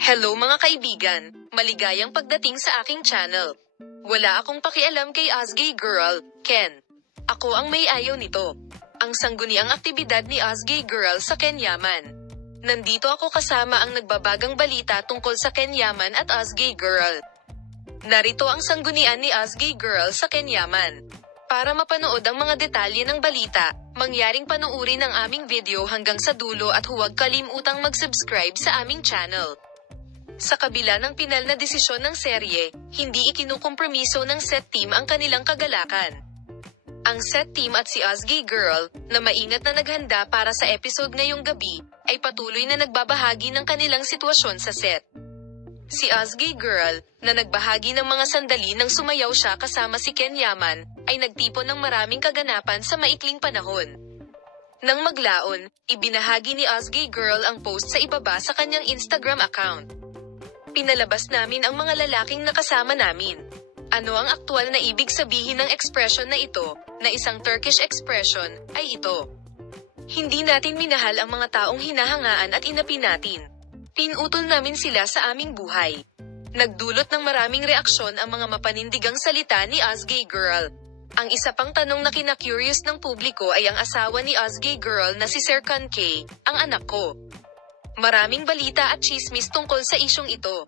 Hello mga kaibigan, maligayang pagdating sa aking channel. Wala akong pakialam kay Ozgay Girl, Ken. Ako ang may ayaw nito. Ang sangguniang aktibidad ni Ozgay Girl sa Kenyaman. Nandito ako kasama ang nagbabagang balita tungkol sa Kenyaman at Ozgay Girl. Narito ang sanggunian ni Ozgay Girl sa Kenyaman. Para mapanood ang mga detalye ng balita, mangyaring panuorin ang aming video hanggang sa dulo at huwag kalimutang mag-subscribe sa aming channel. Sa kabila ng pinal na desisyon ng serye, hindi ikinukompromiso ng set team ang kanilang kagalakan. Ang set team at si Ozgay Girl, na maingat na naghanda para sa episode ngayong gabi, ay patuloy na nagbabahagi ng kanilang sitwasyon sa set. Si Ozgay Girl, na nagbahagi ng mga sandali nang sumayaw siya kasama si Kenyaman, ay nagtipon ng maraming kaganapan sa maikling panahon. Nang maglaon, ibinahagi ni Ozgay Girl ang post sa ibaba sa kanyang Instagram account. Pinalabas namin ang mga lalaking nakasama namin. Ano ang aktwal na ibig sabihin ng ekspresyon na ito, na isang Turkish expression, ay ito. Hindi natin minahal ang mga taong hinahangaan at inapi natin. Pinutol namin sila sa aming buhay. Nagdulot ng maraming reaksyon ang mga mapanindigang salita ni Ozgay Girl. Ang isa pang tanong na kina-curious ng publiko ay ang asawa ni Ozgay Girl na si Serkan K, ang anak ko. Maraming balita at chismis tungkol sa isyong ito.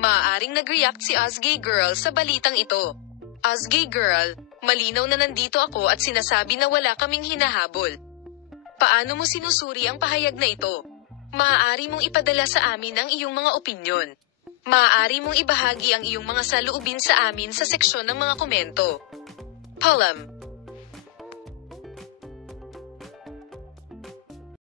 Maaaring nag-react si Ozgay Girl sa balitang ito. Ozgay Girl, malinaw na nandito ako at sinasabi na wala kaming hinahabol. Paano mo sinusuri ang pahayag na ito? Maaari mong ipadala sa amin ang iyong mga opinyon. Maaari mong ibahagi ang iyong mga saloobin sa amin sa seksyon ng mga komento. Paalam.